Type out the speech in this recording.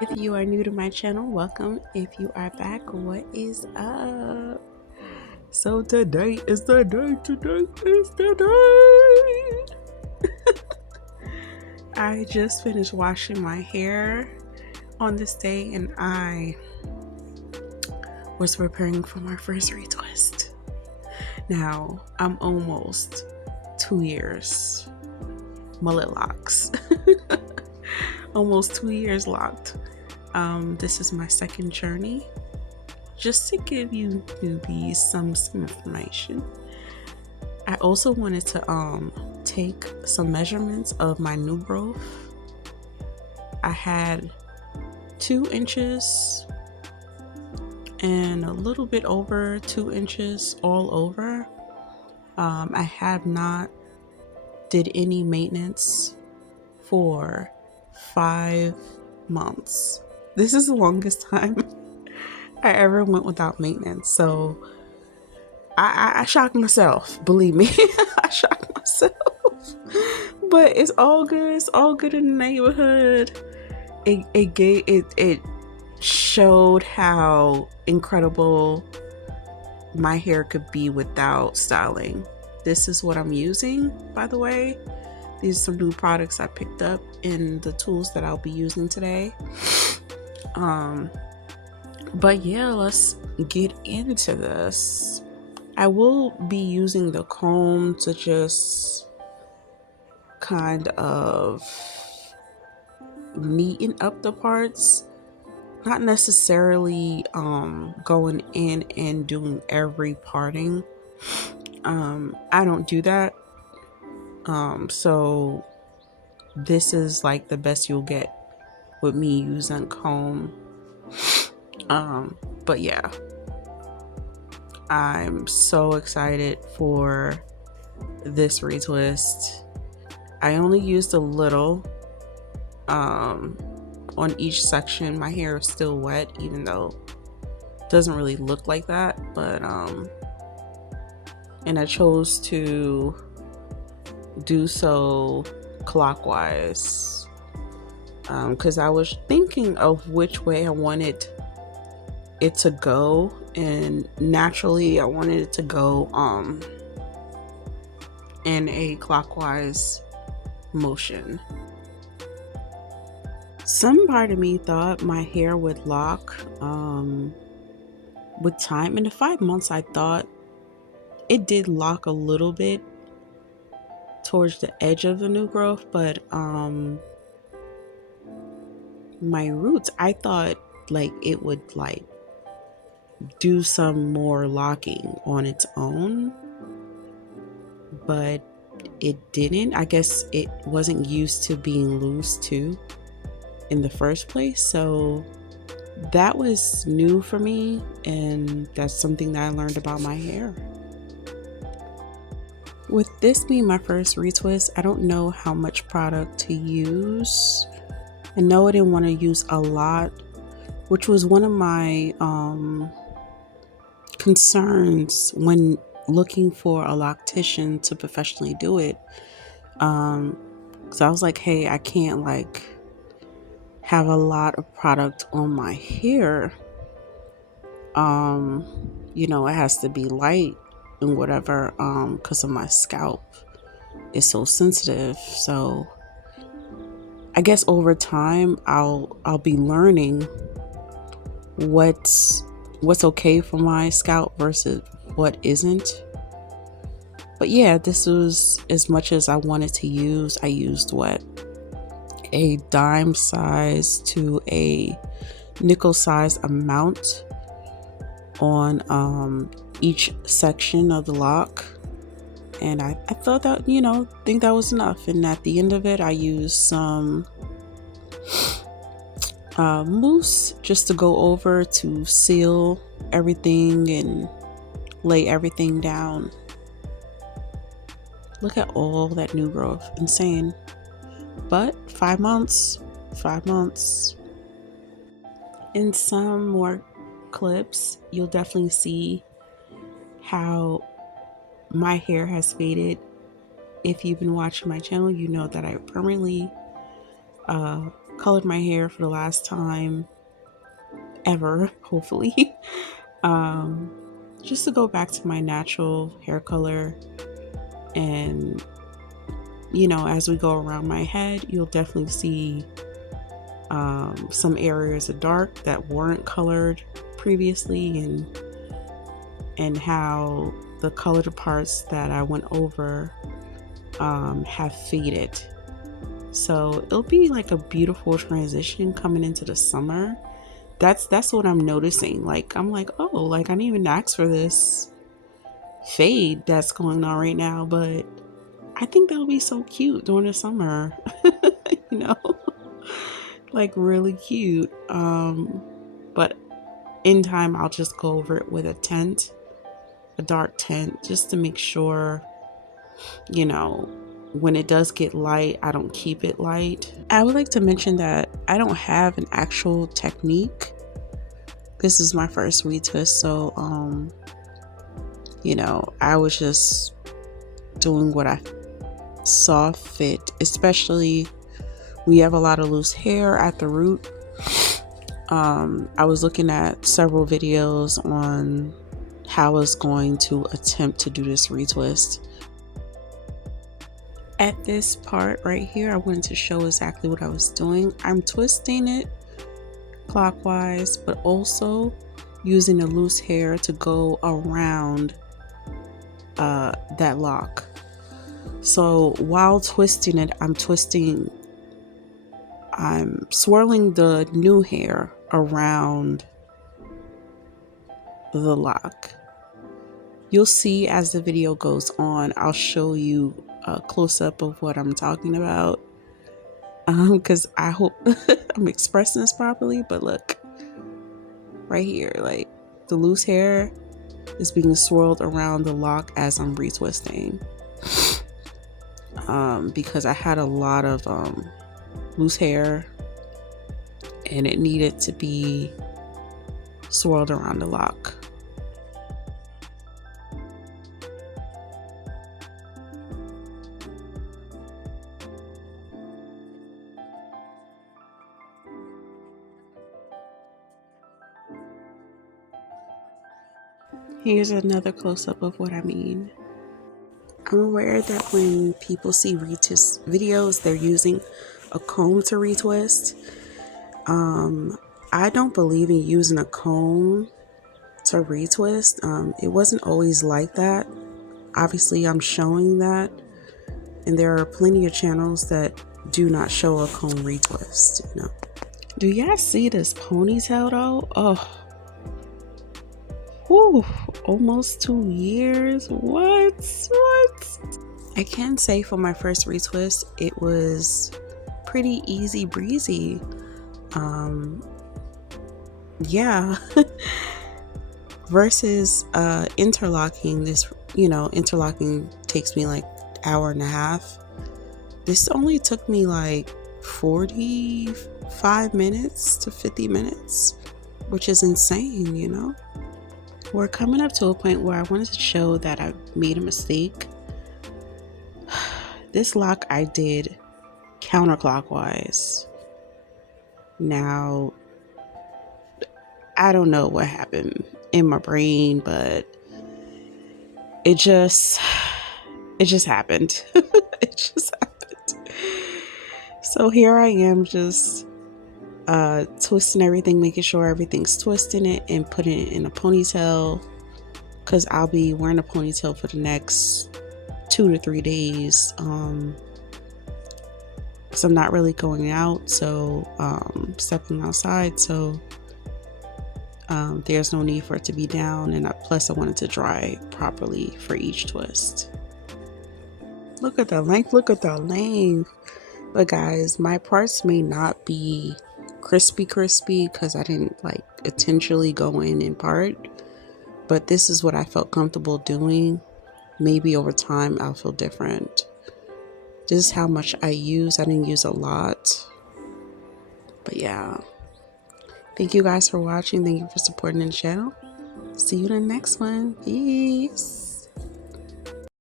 If you are new to my channel, welcome. If you are back, what is up? So today is the day. Today is the day. I just finished washing my hair on this day, and I was preparing for my first retwist. Now I'm almost 2 years mullet locks. Almost 2 years locked. This is my second journey. Just to give you newbies some information, I also wanted to take some measurements of my new growth. I had 2 inches and a little bit over 2 inches all over. I have not did any maintenance for 5 months. This is the longest time I ever went without maintenance. So I shocked myself, believe me. I shocked myself. But it's all good. It's all good in the neighborhood. It showed how incredible my hair could be without styling. This is what I'm using, by the way. These are some new products I picked up in the tools that I'll be using today. But yeah, let's get into this. I will be using the comb to just kind of neaten up the parts, not necessarily going in and doing every parting. I don't do that. So this is like the best you'll get with me using comb. But yeah, I'm so excited for this retwist. I only used a little on each section. My hair is still wet, even though it doesn't really look like that, but and I chose to do so clockwise because I was thinking of which way I wanted it to go, and naturally I wanted it to go in a clockwise motion. Some part of me thought my hair would lock with time. In the 5 months, I thought it did lock a little bit towards the edge of the new growth, but my roots, I thought like it would like do some more locking on its own, but it didn't. I guess it wasn't used to being loose too in the first place, so that was new for me, and that's something that I learned about my hair. With this being my first retwist, I don't know how much product to use. I know I didn't want to use a lot, which was one of my concerns when looking for a loctician to professionally do it. So I was like, hey, I can't like have a lot of product on my hair. You know, it has to be light and whatever, because of my scalp is so sensitive. So I guess over time I'll be learning what's okay for my scalp versus what isn't. But yeah, this was as much as I wanted to use. I used a dime size to a nickel size amount on each section of the lock, and I thought that, you know, think that was enough. And at the end of it, I used some mousse just to go over to seal everything and lay everything down. Look at all that new growth, insane. But 5 months. In some more clips, you'll definitely see how my hair has faded. If you've been watching my channel, you know that I permanently colored my hair for the last time ever, hopefully. um, just to go back to my natural hair color. And you know, as we go around my head, you'll definitely see some areas of dark that weren't colored previously, and how the colored parts that I went over have faded. So it'll be like a beautiful transition coming into the summer. That's what I'm noticing. Like, I'm like, oh, like I didn't even ask for this fade that's going on right now, but I think that'll be so cute during the summer. You know, like really cute. But in time, I'll just go over it with a tint, a dark tint, just to make sure, you know, when it does get light, I don't keep it light. I would like to mention that I don't have an actual technique. This is my first retwist, so you know, I was just doing what I saw fit, especially we have a lot of loose hair at the root. I was looking at several videos on how I was going to attempt to do this retwist. At this part right here, I wanted to show exactly what I was doing. I'm twisting it clockwise, but also using the loose hair to go around that lock. So while twisting it, I'm swirling the new hair around the lock. You'll see as the video goes on, I'll show you a close-up of what I'm talking about, because I hope I'm expressing this properly. But look, right here, like the loose hair is being swirled around the lock as I'm retwisting, because I had a lot of loose hair and it needed to be swirled around the lock. Here's another close-up of what I mean. I'm aware that when people see retwist videos, they're using a comb to retwist. I don't believe in using a comb to retwist. It wasn't always like that. Obviously, I'm showing that, and there are plenty of channels that do not show a comb retwist, you know. Do y'all see this ponytail though? Oh, whew, almost 2 years. What? I can say for my first retwist, it was pretty easy breezy. Yeah. Versus interlocking. This, you know, interlocking takes me like an hour and a half. This only took me like 45 minutes to 50 minutes, which is insane, you know. We're coming up to a point where I wanted to show that I made a mistake. This lock I did counterclockwise. Now, I don't know what happened in my brain, but it just happened. It just happened. So here I am, just twisting everything, making sure everything's twisting it and putting it in a ponytail, because I'll be wearing a ponytail for the next 2 to 3 days. So I'm not really going out, so stepping outside, so there's no need for it to be down, and plus I wanted to dry properly for each twist. Look at the length, look at the length. But guys, my parts may not be crispy because I didn't like intentionally go in part, but this is what I felt comfortable doing. Maybe over time I'll feel different. This is how much I use. I didn't use a lot, but yeah. Thank you guys for watching. Thank you for supporting the channel. See you in the next one. Peace.